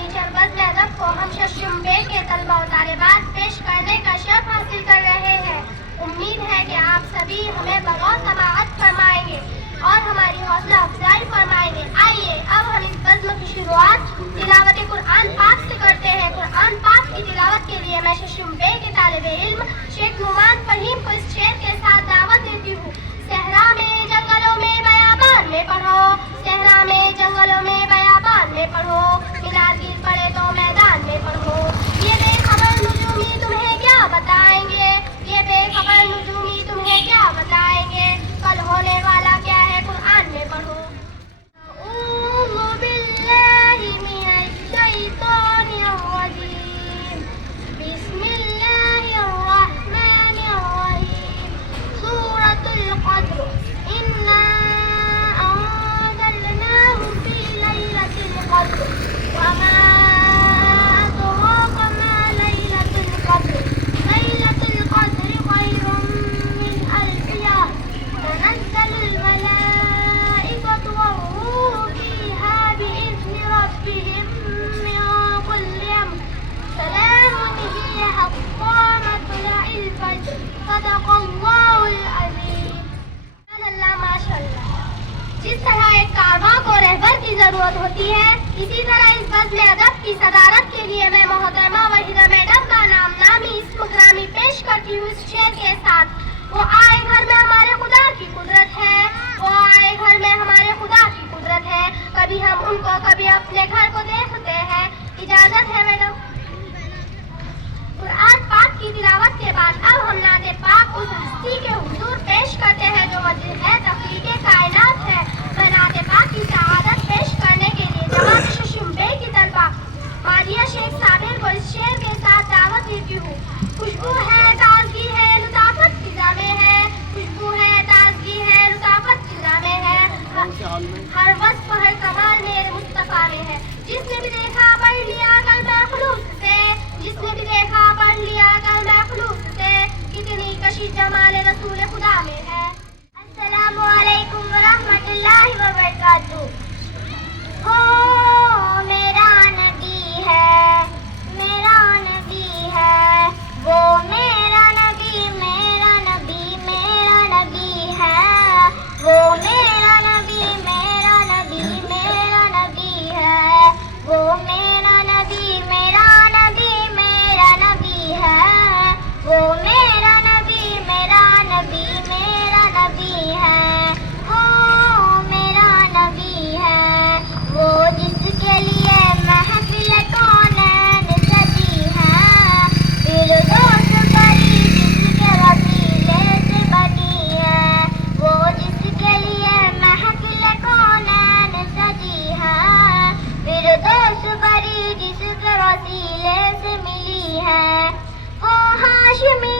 Furniture بزم ادب کو ہم ششم بیگ کے طلبہ و طالبات پیش کرنے کا شرف حاصل کر رہے ہیں. امید ہے کہ آپ سبھی ہمیں بغور سماعت فرمائیں گے اور ہماری حوصلہ افزائی فرمائیں گے. آئیے اب ہم اس بزم کی شروعات تلاوت قرآن پاک سے کرتے ہیں. قرآن پاک کی تلاوت کے لیے میں ششم بیگ کے طالب علم شیخ نعمان فہیم کو اس شعر کے ساتھ دعوت دیتی ہوں. صحرا میں جنگلوں میں بیابان میں پڑھو, صحرا میں جنگلوں میں بیابان میں پڑھو, مینار گر پڑے تو میدان میں پڑھو. یہ بے خبر نجومی تمہیں کیا بتائیں گے, یہ بے خبر نجومی تمہیں کیا بتائیں گے, کل ہونے والا کیا ہے قرآن میں پڑھو. اعوذ باللہ من الشیطان الرجیم, بسم اللہ الرحمن الرحیم. سورۃ القدر انا انزلناہ فی لیلۃ القدر وما ادراک ما لیلۃ القدر. لیلۃ القدر خیر من الف شہر, تنزل الملائکۃ والروح فیہا بإذن ربہم من کل امر, سلام ہی حتی مطلع الفجر. صدق اللہ العظیم. اللہ ماشاء اللہ. جس طرح ایک کارواں کو رہبر کی ضرورت ہوتی ہے, اسی طرح اس بزم ادب کی صدارت کے لیے میں محترمہ وحیدہ میڈم کا نام نامی اسم گرامی پیش کرتی ہوں اس شعر کے ساتھ. وہ آئے گھر میں ہمارے خدا کی قدرت ہے, وہ آئے گھر میں ہمارے خدا کی قدرت ہے, کبھی ہم ان کو کبھی اپنے گھر کو دیکھتے ہیں. اجازت ہے میڈم. قرآن پاک کی تلاوت کے بعد اب ہم نعت پاک اس ہستی کے حضور پیش کرتے ہیں جو وجہ ہے تخلیق کائنات ہے. میں نعت پاک کی سعادت پیش کرنے کے لیے جماعت ششم بیگ کی طلبہ ماریہ شیخ صابر کو اس شعر کے ساتھ دعوت دیتی ہوں. خوشبو ہے, تازگی ہے, لطافت فضا میں ہے, خوشبو ہے, تازگی ہے, لطافت فضا میں ہے, ہر وصف ہر کمال میرے مصطفیٰ میں ہے. جس نے بھی دیکھا پڑھ لیا کل خلوص سے, جس نے بھی دیکھا پڑھ لیا کل خلوص سے, کتنی کشش جمال رسول خدا میں ہے. السلام علیکم ورحمۃ اللہ وبرکاتہ. وہ میرا نبی ہے, میرا نبی ہے, وہ میرا نبی, میرا نبی, میرا نبی ہے, وہ میرا نبی, میرا نبی, میرا نبی ہے, وہ میرا نبی, میرا نبی, میرا نبی ہے, وہ میرا نبی, میرا نبی, میرا نبی ہے, وہ میرا نبی ہے, وہ جس کے لیے محفل کونین سجی ہے, فردوس بری جس کے وسیلے سے بنی ہے, وہ جس کے لیے محفل کونین سجی ہے, فردوس بری جس کے وسیلے سے ملی ہے. وہ ہاشمی,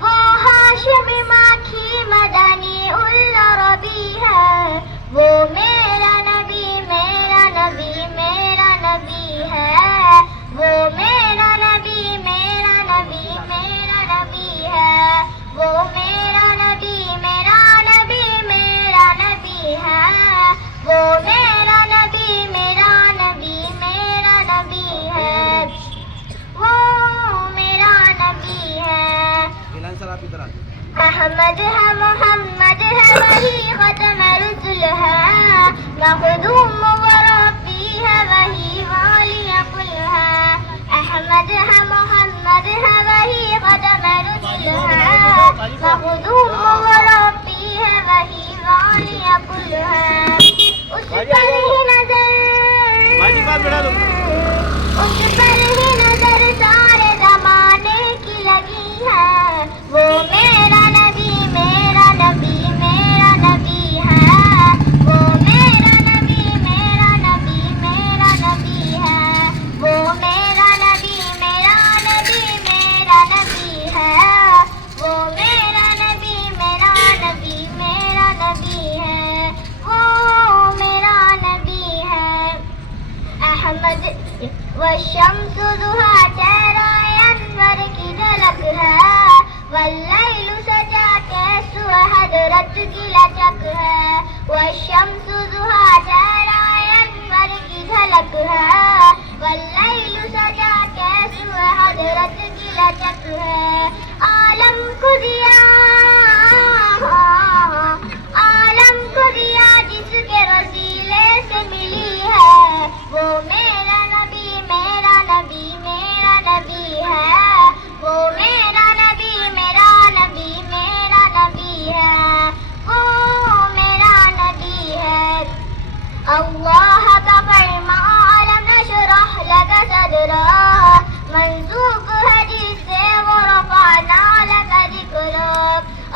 وہ ہاشمی ماکھی مدنی العربی ہے, وہ میرا نبی, میرا نبی, میرا نبی ہے, وہ میرا نبی, میرا نبی, میرا نبی ہے, وہ میرا نبی, میرا نبی, میرا نبی ہے, وہ میرا نبی, میرا نبی, میرا نبی ہے, وہ میرا نبی ہے. احمد ہے, محمد ہے, وہی ختم رسل ہے, مخدوم و ربی ہے, وہی والی کل ہے. احمد ہے, محمد ہے, وہی ختم رسل ہے, مخدوم و ربی ہے, وہی والی کل ہے. اس پر ہی نظر, اس پر ہی نظر سارے زمانے کی لگی ہے, وہ میرا نبی, میرا نبی, میرا نبی ہے, وہ میرا نبی, میرا نبی, میرا نبی ہے, وہ میرا نبی, میرا نبی, میرا نبی ہے, وہ میرا نبی, میرا نبی, میرا نبی ہے, وہ میرا نبی ہے. احمد والشمس ضحیٰ چہرہ انور کی جھلک ہے, واللیل سجا کے سوہ حضرت کی لچک ہے, والشمس ضحیٰ چہرہ انور کی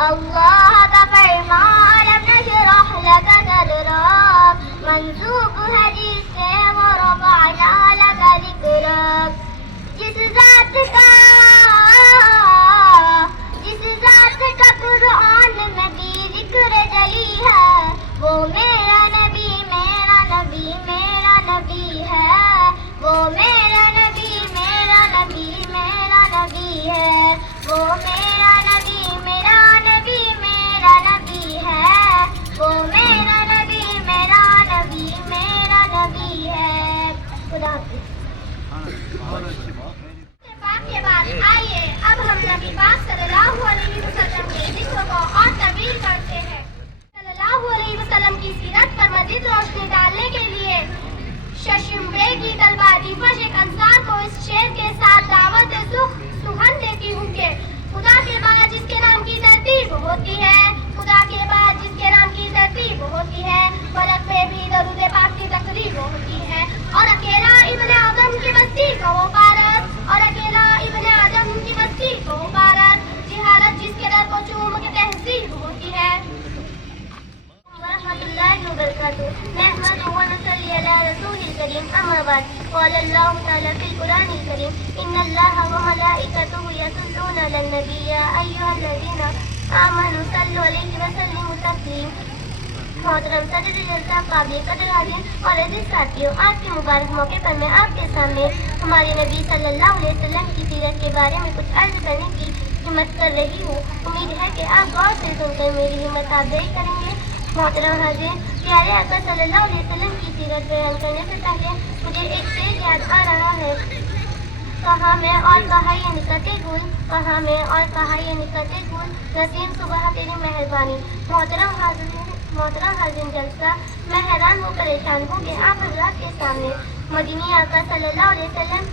اللہ کا فرمان اب نشرح لک صدرک منسوب ہے جس سے ورفعنا لک ذکرک جس ذات کا قرآن میں بھی ذکر جلی ہے وہ میرا نبی میرا نبی میرا نبی ہے وہ میرا نبی میرا نبی میرا نبی ہے وہ میرا نبی میرا نبی میرا نبی ہے وہ میرا نبی میرا نبی میرا نبی ہے. خدا حافظ. کے بعد آئیے اب ہم نبی پاک صلی اللہ علیہ وسلم کے ذکر کو اور طویل کرتے ہیں. صلی اللہ علیہ وسلم کی سیرت پر مزید روشنی ڈالنے کے لیے ششمبے کی تلوار دیپش ایک انصار کو اس شعر کے ساتھ دعوت سخن دیتی ہوں کہ خدا کے بعد جس کے نام کی ترتیب ہوتی ہے خدا کے بعد جس کے نام کی ترتیب ہوتی ہے فلک پہ بھی درود پاک کی تقریب ہوتی ہے اور اکیلا ابن آدم کی بستی کو وہ پارت اور اکیلا ابن آدم کی بستی کو وہ پارت جہالت جس کے در کو چوم کے تہذیب ہوتی ہے. ورحمۃ اللہ وبرکاتہ. نحمد ونصلی علی رسول الکریم. اما بعد قال اللہ تعالی فی القرآن الکریم ان اللہ وملائکتہ یصلون علی النبی یا ایھا الذین آمنوا صلوا علیہ وسلموا تسلیما. محترم صدر جلسہ، قابل قدر حاضرین اور عزیز ساتھیوں، آج کے مبارک موقع پر میں آپ کے سامنے ہمارے نبی صلی اللہ علیہ وسلم کی سیرت کے بارے میں کچھ عرض کرنے کی ہمت کر رہی ہوں. امید ہے کہ آپ غور سے سن کر میری ہمت افزائی کریں گے. محترم حاضرین، پیارے آقا صلی اللہ علیہ وسلم کی سیرت بیان کرنے سے پہلے مجھے ایک شعر یاد آ رہا ہے. کہاں میں اور کہاں یہ نکتے گل، کہاں میں اور کہاں یہ نکتے گل، نسیم صبح تیری مہربانی. محترم حاضرین جلسہ، میں حیران ہوں، پریشان ہوں کہ آپ حضرات کے سامنے مدینی آقا صلی اللہ علیہ وسلم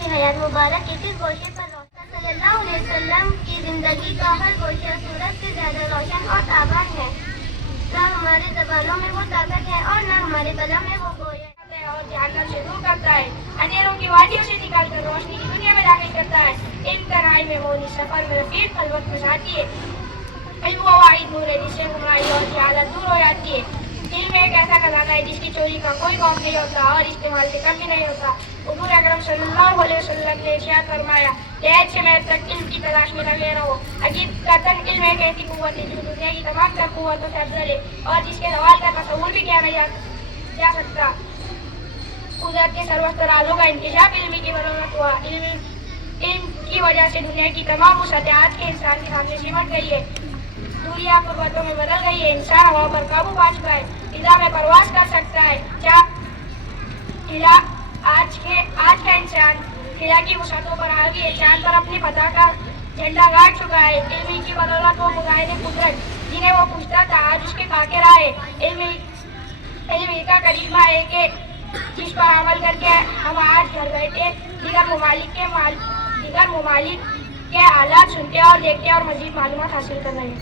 کی حیات مبارک کے کس گوشے پر روشن صلی اللہ علیہ وسلم کی زندگی کا ہر گوشہ سورج سے زیادہ روشن اور تابان ہے. نہ ہمارے زبانوں میں وہ طاقت ہے اور نہ ہمارے قلم میں وہ گویا اور جہنم سے دور کرتا ہے، اندھیروں کی وادیوں سے نکال کر روشنی کی دنیا میں داخل کرتا ہے. ان تنہائی میں وہ سفر میں رفیق خلوت میں ساتھی ہے. علم و واحد نور ہے جس سے گمراہی اور جہالت دور ہو جاتی ہے. علم ایک ایسا خزانہ ہے جس کی چوری کا کوئی خوف نہیں ہوتا اور استعمال سے کم بھی نہیں ہوتا. حضور اکرم صلی اللہ علیہ وسلم نے ارشاد فرمایا، لحد سے محد تک علم کی تلاش میں لگے رہو. حقیقتاً علم ایک ایسی قوت ہے جو دنیا کی تمام تر قوتوں سے افضل ہے اور جس کے زوال کا تصور بھی کیا نہیں جا سکتا. قدرت کے سربست رازوں کا انکشاف علم کی بدولت ہوا. علم کی وجہ سے دنیا کی تمام وسعتیں آج کے انسان کے سامنے سمٹ گئی ہے. دنیا قربتوں میں بدل گئی ہے. انسان ہوا پر قابو پا چکا ہے، فضا میں پرواز کر سکتا ہے. آج کا انسان خلا کی وسعتوں پر آ گئی ہے، چاند پر اپنی فتح کا جھنڈا گاڑ چکا ہے. علم کی بدولت وہ مظاہرے قدرت جنہیں وہ پوچھتا تھا آج اس کے کاکے رہا ہے. علم کا کرشمہ ہے کہ جس پر عمل کر کے ہم آج گھر بیٹھے دیگر ممالک کے حالات سنتے اور دیکھتے اور مزید معلومات حاصل کر رہے ہیں.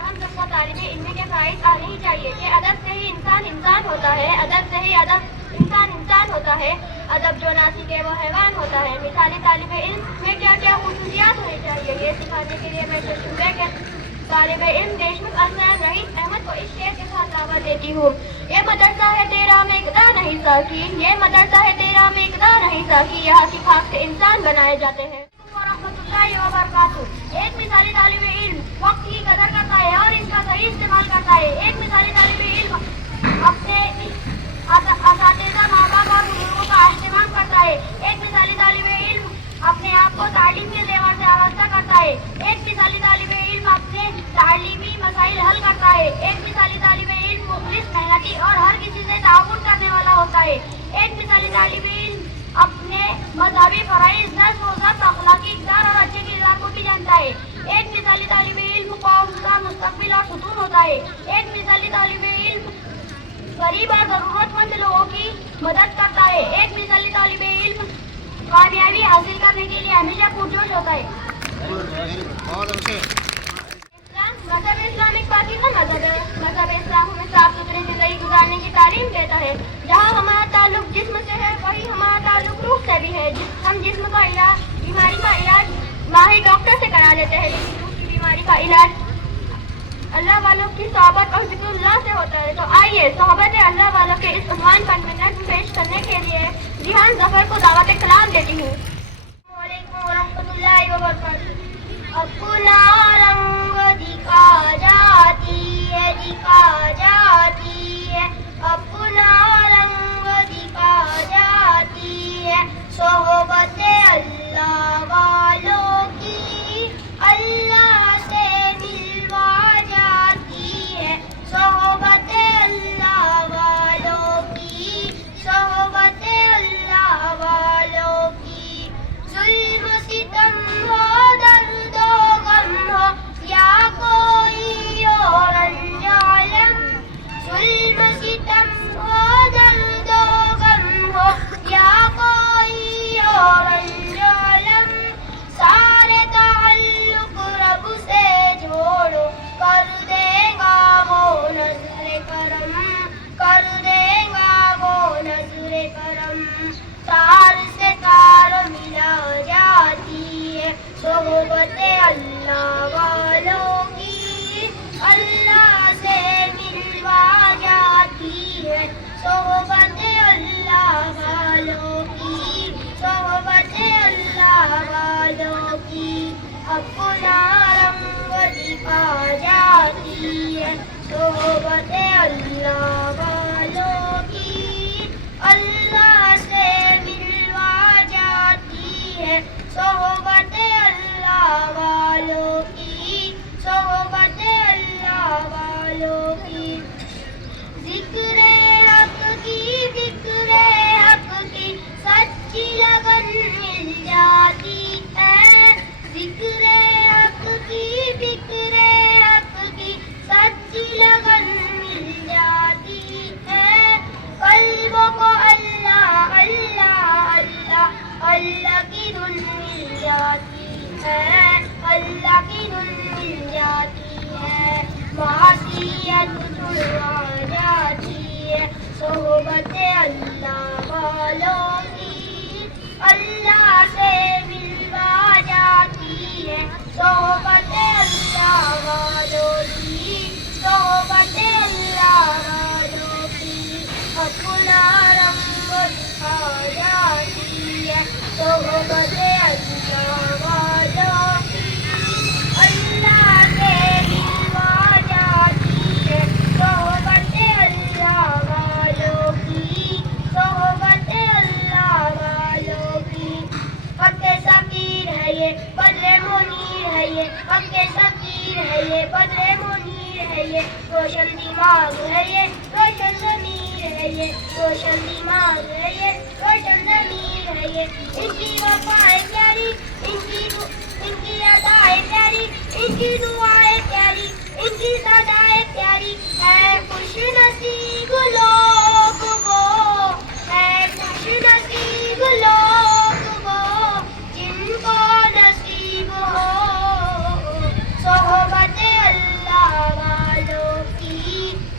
ہم سب کو طالب علم کے فائد آنے ہی چاہیے کہ ادب سے ہی انسان ہوتا ہے، ادب سے ہی انسان ہوتا ہے. ادب جو نہ سیکھے وہ حیوان ہوتا ہے. مثالی طالب علم میں کیا کیا خصوصیات ہونی چاہیے، یہ سکھانے کے لیے میں شعبے کے طالب علم دیشمکھ اسلم رئیس احمد کو اس شعر کے ساتھ دعوت دیتی ہوں. یہ مدرسہ ہے تیرا میں اقدا نہیں ساکی، یہ مدرسہ ہے تیرا میں اقدا نہیں ساکی، یہاں کی خاک سے انسان بنائے جاتے ہیں. ورحمۃ اللہ وبرکاتہ. ایک مثالی طالب علم وقت کی قدر کرتا ہے اور اس کا صحیح استعمال کرتا ہے. ایک مثالی طالب علم اپنے اساتذہ، ماں باپ اور بزرگوں کا اہتمام کرتا ہے. ایک مثالی طالب علم اپنے آپ کو تعلیم کے زیور سے آراستہ کرتا ہے. ایک مثالی طالب علم اپنے تعلیمی مسائل حل کرتا ہے. ایک مثالی طالب علم مخلص، محنتی اور ہر کسی سے تعاون کرنے والا ہوتا ہے. ایک مثالی طالب علم اپنے مذہبی فرائض، نظم و ضبط، اخلاقی اقدار اور اچھے کردار کو بھی جانتا ہے. ایک مثالی طالب علم قوم کا مستقبل اور ستون ہوتا ہے. ایک مثالی طالب علم غریب اور ضرورت مند لوگوں کی مدد کرتا ہے. ایک مثالی طالب علم کامیابی حاصل کرنے کے لیے ہمیشہ پرجوش ہوتا ہے. مذہب اسلام ایک پاکیزہ مذہب ہے. مذہب اسلام ہمیں صاف ستھری زندگی گزارنے کی تعلیم دیتا ہے. جہاں ہمارا تعلق جسم سے ہے وہی ہمارا تعلق روح سے بھی ہے. ہم جسم کا لیتے ہیں لیکن دل کی بیماری کا علاج اللہ والوں کی صحبت اور ذکر اللہ سے ہوتا ہے. تو آئیے صحبت اللہ والوں کے اس عنوان پر میں نظم پیش کرنے کے لیے ریحان ظفر کو دعوت کلام دیتی ہوں. السلام علیکم ورحمۃ اللہ وبرکاتہ. اپنا رنگ دکھا جاتی ہے اپنا رنگ دکھا جاتی ہے صحبت اللہ والوں کی اللہ سے ملوا جاتی ہے صحبت اللہ والوں کی صحبت اللہ والوں کی. ظلم ستم ہو درد و غم ہو یا کوئی اور انجالم ظلم ستم ہو درد و غم ہو یا کوئی اور انجالم سارے تعلق رب سے جوڑو کر دے گا وہ نظر کرم کر دے گا وہ نظر کرم. تار سے تار ملا جاتی ہے صحبت اللہ والوں کی اللہ سے ملوا جاتی ہے صحبت اللہ والوں کی صحبت اللہ والوں کی. اپنا رنگ دکھا جاتی ہے صحبت اللہ والوں کی اللہ سے ملوا جاتی ہے صحبت اللہ والوں کی صحبت اللہ والوں کی. ذکر حق کی سچی لگن مل جاتی ہے ذکر حق کی سچی لگن مل جاتی ہے. قلبوں کو اللہ اللہ اللہ اللہ کی دھن مل جاتی ہے اللہ کی دھن مل جاتی ہے. معصیت چھڑوا جاتی ہے صحبت اللہ والوں کی اللہ سے ملوا جاتی ہے صحبت اللہ والوں کی صحبت اللہ والوں کی. اپنا رنگ دکھا جاتی ہے صحبت اللہ والوں کی اللہ سے ملوا جاتی ہے صحبت اللہ والوں کی صحبت اللہ والوں کی. حق سفیر ہے یہ بدر منیر ہے یہ حق سفیر ہے یہ بدر منیر ہے یہ روشن دماغ ہے یہ روشن ضمیر ہے یہ روشن دماغ ہے یہ روشن ضمیر ہے یہ. ان کی وفائیں پیاری ان کی ادائیں پیاری ان کی دعائیں پیاری ان کی صدائیں پیاری ہے. خوش نصیب لوگ وہ ہے خوش نصیب لوگ وہ جن کو نصیب ہو صحبت اللہ والوں کی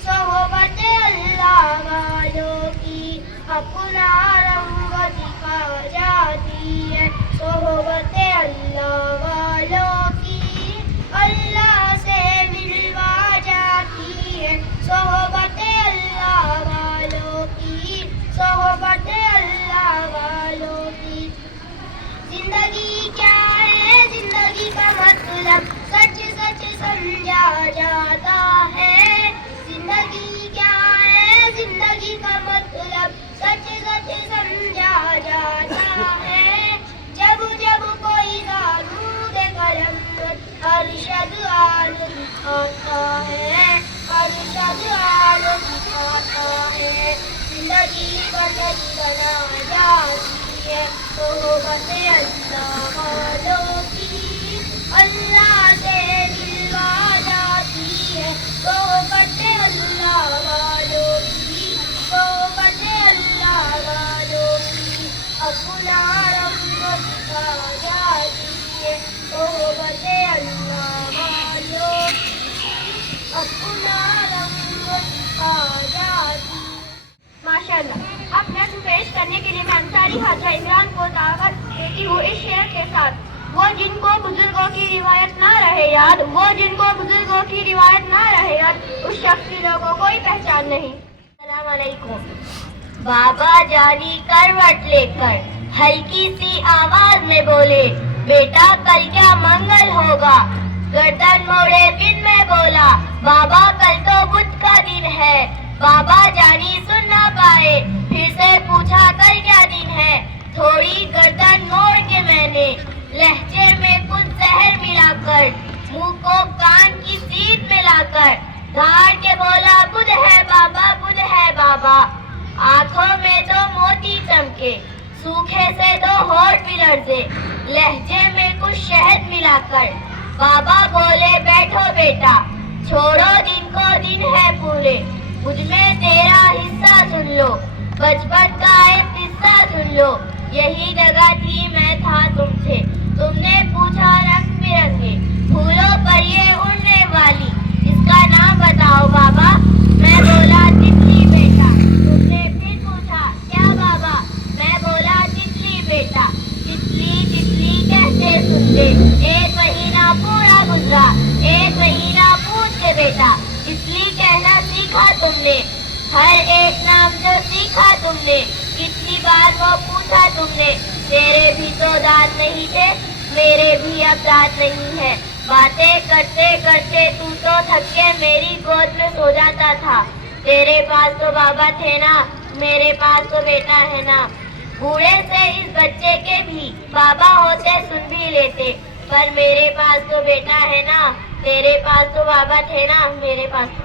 صحبت اللہ والوں کی. اپنا رنگ دکھا جاتی ہے صحبت اللہ والوں کی اللہ سے ملوا جاتی ہے صحبت اللہ والوں کی صحبت اللہ والوں کی. زندگی کیا ہے زندگی کا مطلب سچ سچ سمجھا جاتا ہے. زندگی کیا ہے زندگی کا مطلب سچ سچ سمجھا جاتا ہے. جب جب کوئی دارود کرم ارشد آل دکھاتا ہے ارشد آل دکھاتا ہے. زندگی بدل بنا جاتی ہے صحبت اللہ والوں کی اللہ سے ملوا جاتی ہے صحبت اللہ والوں کی صحبت اللہ والوں کی. اپنا رنگ دکھا جاتی ہے صحبت اللہ والوں کی اپنا رنگ دکھا جاتی. ماشاءاللہ. اب نظم پیش کرنے کے لیے میں انصاری حاجہ عمران کو دعوت دیتی ہوں اس شعر کے ساتھ. وہ جن کو بزرگوں کی روایت نہ رہے یاد، وہ جن کو بزرگوں کی روایت نہ رہے یاد، اس شخص کی لوگوں کوئی پہچان نہیں۔ السلام علیکم۔ بابا جانی کروٹ لے کر ہلکی سی آواز میں بولے، بیٹا کل کیا منگل ہوگا؟ گردن موڑے بن میں بولا، بابا کل تو بدھ کا دن ہے۔ بابا جانی سن نہ پائے، پھر سے پوچھا کل کیا دن ہے؟ تھوڑی گردن موڑ کے میں نے لہجے میں کچھ زہر ملا کر، منہ کو کان کی سیٹ میں لا کر دھاڑ کے بولا، بدھ ہے بابا، بدھ ہے بابا۔ آنکھوں میں تو موتی چمکے، سوکھے سے دو ہونٹ بھی لرزے، لہجے میں کچھ شہد ملا کر بابا بولے، بیٹھو بیٹا، چھوڑو دن کو دن ہے پورے، مجھ میں تیرا حصہ سن لو، بچپن کا ایک قصہ سن لو۔ یہی جگہ تھی میں تھا تم سے، تم نے پوچھا رنگ برنگے پھولوں پر یہ اڑنے والی، اس کا نام بتاؤ بابا۔ میں بولا تتلی بیٹا۔ تم نے پھر پوچھا کیا بابا؟ میں بولا تتلی بیٹا۔ تتلی تتلی کہتے سنتے ایک مہینہ پورا گزرا، ایک مہینہ پوچھ کے بیٹا تتلی کہنا سیکھا تم نے، ہر ایک نام جو سیکھا تم نے، کتنی بار وہ پوچھا تم نے، تیرے بھی تو دانت نہیں تھے، میرے بھی اب دانت نہیں ہے۔ باتیں کرتے کرتے تو تھک کے میری گود میں سو جاتا تھا، تیرے پاس تو بابا تھے نا، میرے پاس تو بیٹا ہے نا۔ بوڑھے سے اس بچے کے بھی بابا ہوتے سن بھی لیتے، پر میرے پاس تو بیٹا ہے نا، تیرے پاس تو بابا تھے نا، میرے پاس تو۔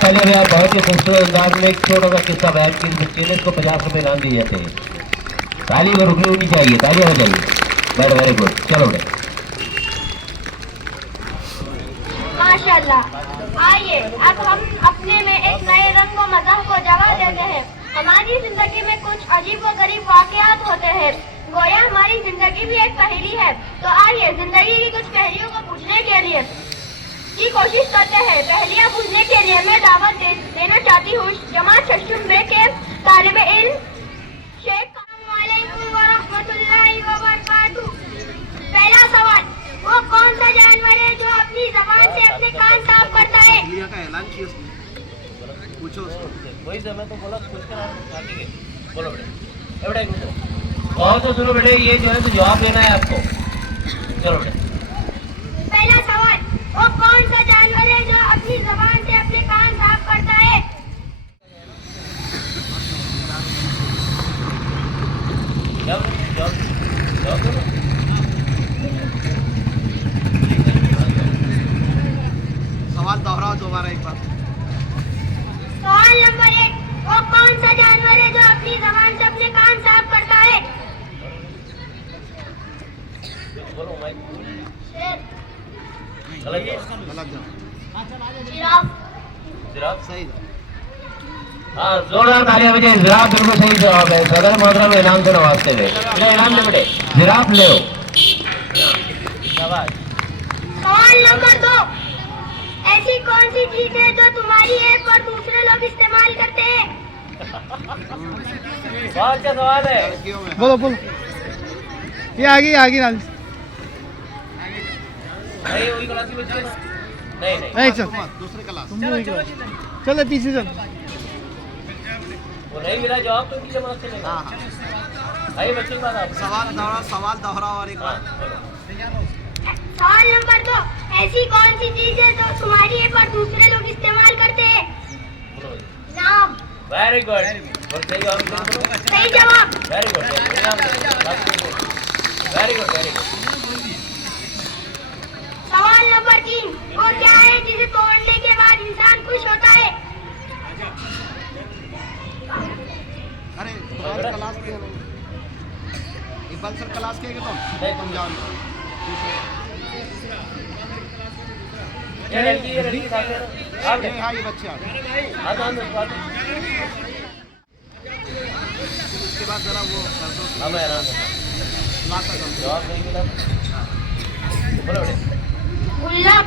پہلے بھیا بہت ہی خوبصورت انداز میں ایک چھوٹا سا قصہ بیان کی، بچے نے اس کو 50 روپے انعام دیے جاتے ہیں۔ تالی میں رکنی ہونی چاہیے، تالی ہو جائیے، ویری گڈ، چلو بیٹا۔ ماشاء اللہ۔ آئیے اب ہم اپنے میں ایک نئے رنگ و مزاح کو جگہ دیتے ہیں۔ ہماری زندگی میں کچھ عجیب و غریب واقعات ہوتے ہیں، گویا ہماری زندگی بھی ایک پہیلی ہے۔ تو آئیے زندگی کی کچھ پہلیوں کو پوچھنے کے لیے کی کوشش کرتے ہیں۔ پہلیاں پوچھنے کے لیے میں دعوت دینا چاہتی ہوں جماعت ششم بے کے طالب علم شیخ۔ السلام علیکم ورحمۃ اللہ وبرکاتہ۔ پہلا سوال، وہ کون سا جانور ہے جو اپنی زبان سے اپنے کان صاف کرتا ہے؟ بہت سنو بیٹے، یہ جو ہے تو جواب دینا ہے آپ کو، چلو بیٹے۔ پہلا سوال، وہ کون سا جانور ہے جو اپنی زبان سے اپنے کان صاف کرتا ہے؟ سوال دوہراؤ دوبارہ ایک بار۔ سوال نمبر 1، وہ کون سا جانور ہے جو اپنی زبان سے اپنے کان صاف کرتا ہے؟ غلط جواب۔ جراف۔ صحیح جواب۔ ہاں زوردار تالیاں بجے، زراف بالکل صحیح جواب ہے۔ صدر محترم انعام سے نوازتے ہوئے انعام دے بیٹے، زراف لے ہو۔ سوال نمبر 2، ایسی کون سی چیز ہے جو تمہاری ہے پر دوسرے لوگ استعمال کرتے ہیں؟ بہت اچھا سوال ہے۔ بولو بولو، یہ آگے نال نہیں چل دوسرے کلاس، چلو تیسری چل۔ وہ نہیں ملا جواب تو کیجیے مدد سے لے۔ ہاں آئیے بچے کے بعد آپ سوال دوہراؤ اور ایک بار۔ سوال نمبر 2، ایسی کون سی چیز ہے جو تمہاری ہے پر دوسرے لوگ استعمال کرتے ہیں؟ نام۔ ویری گڈ، صحیح جواب۔ صحیح جواب۔ Very good, very good, very good. سوال نمبر 3، وہ کیا ہے جسے توڑنے کے بعد انسان خوش ہوتا ہے؟ ارے کلاس کیا اقبال سر کلاس کیا کہ تم جان ہاں یہ بچے آ گئے۔ اس کے بعد ذرا وہ جواب نہیں ملا بولو بیٹے۔ گلاب۔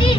3,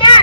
4,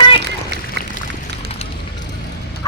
5,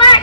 5,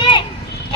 6,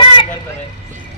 7,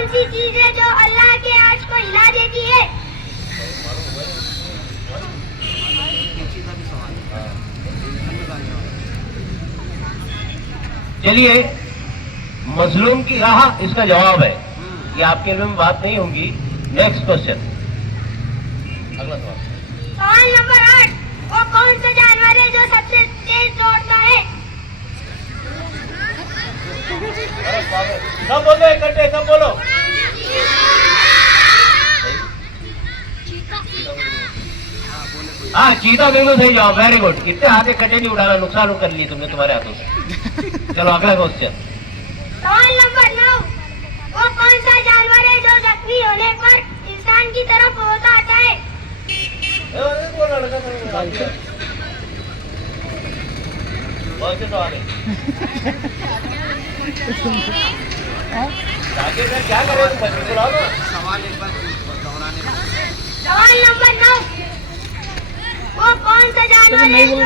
کون سی چیز ہے جو اللہ کے عرش کو ہلا دیتی ہے؟ چلیے مظلوم کی راہ اس کا جواب ہے. یہ آپ کے علم میں بات نہیں ہوگی. Next question. اگلا سوال. سوال نمبر 8. وہ کون سا جانور ہے جو سب سے تیز دوڑتا ہے؟ سب بولو اکٹھے, سب بولو. ہاں چیتا بالکل صحیح جواب. Very good. اتنے ہاتھ اکٹھے نہیں اٹھانا, نقصان کر لی تم نے تمہارے ہاتھوں سے. چلو اگلا کوشچن. سوال نمبر 9. وہ کون سا جانور ہے جو زخمی ہونے پر انسان کی طرف ہوتا آتا ہے؟ بہت سے سوال ہیں. کیا کرے تم بچے کو لاؤ نا. سوال نمبر 9. وہ کون سا جانور ہے جو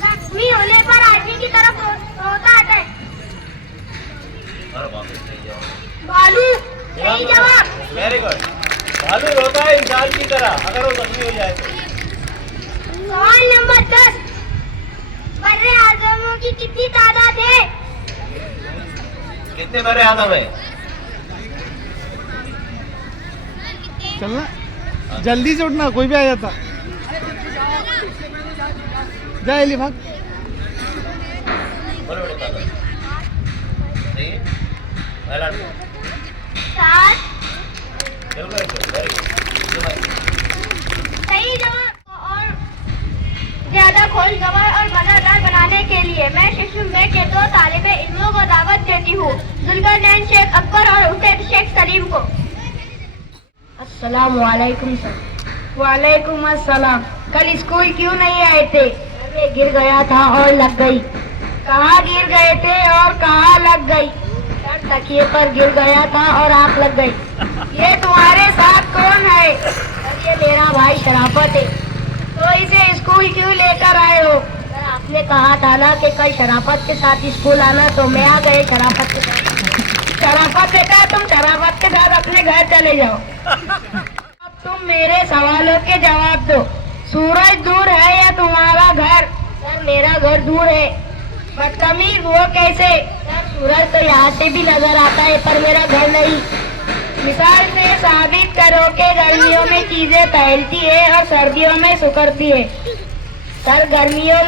زخمی ہونے پر آدمی کی طرف ہوتا آتا ہے؟ بالو. صحیح جواب. Very good. بھالو روتا ہے انسان کی طرح اگر وہ زخمی ہو جائے تو. سوال نمبر 10. بر اعظموں کی کتنی تعداد ہے؟ کتنے بر اعظم ہیں؟ چلنا جلدی سے اٹھنا, کوئی بھی آ جاتا. جا علی بھاگ. بڑے بڑے تعداد. صحیح. پہلا 7. بالکل صحیح جواب. اور زیادہ کھوجگوار اور مزیدار بنانے کے لیے میں ششم میں کے 2 طالب علموں کو دعوت دیتی ہوں, ذوالقرنین شیخ اکبر اور حسین شیخ سلیم کو. السلام علیکم سر. وعلیکم السلام. کل اسکول کیوں نہیں آئے تھے؟ میں گر گیا تھا اور لگ گئی. کہاں گر گئے تھے اور کہاں لگ گئی؟ سر تکیے پر گر گیا تھا اور آنکھ لگ گئی. یہ تمہارے ساتھ کون ہے؟ سر یہ میرا بھائی شرافت ہے. تو اسے اسکول کیوں لے کر آئے ہو؟ سر آپ نے کہا تھا نا کہ کل شرافت کے ساتھ اسکول آنا, تو میں آ گئے شرافت کے ساتھ. شرافت بیٹا تم شرافت کے ساتھ اپنے گھر چلے جاؤ. اب تم میرے سوالوں کے جواب دو. سورج دور ہے یا تمہارا گھر؟ سر میرا گھر دور ہے. بدتمیز وہ کیسے؟ سر سورج تو یہاں سے بھی نظر آتا ہے پر میرا گھر نہیں. مثال سے ثابت کرو کہ گرمیوں میں چیزیں پھیلتی ہے اور سردیوں میں سکڑتی ہے. سر گرمیوں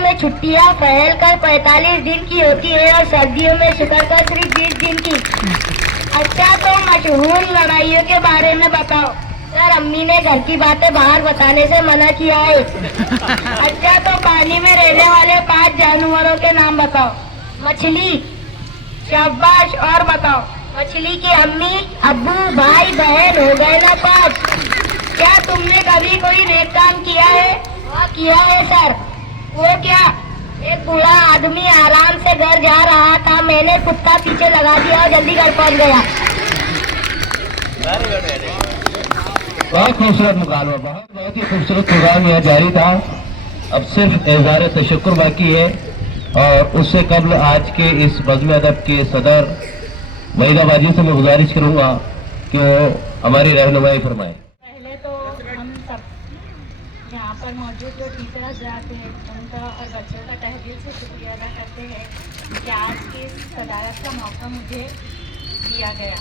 میں چھٹیاں پھیل کر 45 دن کی ہوتی ہے اور سردیوں میں سکڑ کر صرف 20 دن کی. اچھا تو مشہور لڑائیوں کے بارے میں بتاؤ. سر امی نے گھر کی باتیں باہر بتانے سے منع کیا ہے. اچھا تو پانی میں رہنے والے 5 جانوروں کے نام بتاؤ. مچھلی. شاباش. اور بتاؤ. مچھلی کی امی, ابو, بھائی, بہن ہو گئے نا 5. کیا تم نے کبھی کوئی نیک کام کیا ہے؟ ہاں کیا ہے سر. وہ کیا؟ ایک بوڑھا آدمی آرام سے گھر جا رہا تھا, میں نے کتا پیچھے لگا دیا اور جلدی گھر پہنچ گیا. بہت خوبصورت مکالمہ. بہت ہی خوبصورت پروگرام یہاں جاری تھا. اب صرف اظہار تشکر باقی ہے, اور اس سے قبل آج کے اس بزم ادب کے صدر وحیدہ باجی سے میں گزارش کروں گا کہ وہ ہماری رہنمائی فرمائے. پہلے تو ہم سب یہاں پر موجود جو ٹیچر حضرات ہیں ان کا اور بچوں کا تہ دل سے شکریہ ادا کرتے ہیں کہ آج کی اس صدارت کا موقع مجھے دیا گیا.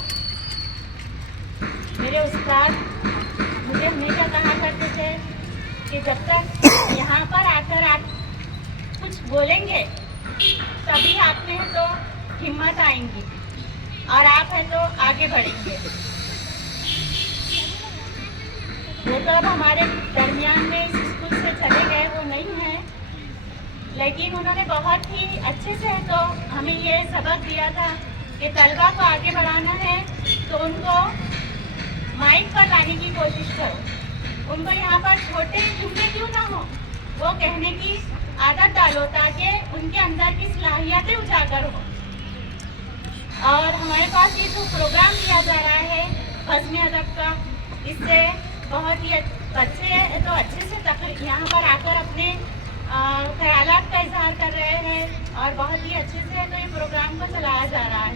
میرے استاد مجھے ہمیشہ کہا کرتے تھے کہ جب تک یہاں پر آ کر آپ کچھ بولیں گے تبھی آپ میں تو ہمت آئیں گی اور آپ ہیں تو آگے بڑھیں گے. وہ تو اب ہمارے درمیان میں اس اسکول سے چلے گئے, وہ نہیں ہیں, لیکن انہوں نے بہت ہی اچھے سے تو ہمیں یہ سبق دیا تھا کہ طلبا کو آگے بڑھانا ہے تو ان کو مائک پر لانے کی کوشش کرو. ان کو یہاں پر چھوٹے جملے کیوں نہ ہوں, وہ کہنے کی عادت ڈالو تاکہ ان کے اندر کی صلاحیتیں اجاگر ہوں. اور ہمارے پاس یہ جو پروگرام کیا جا رہا ہے بزم ادب کا, اس سے بہت ہی بچے تو اچھے سے یہاں پر آ کر اپنے خیالات کا اظہار کر رہے ہیں اور بہت ہی اچھے سے تو یہ پروگرام کو چلایا جا رہا ہے.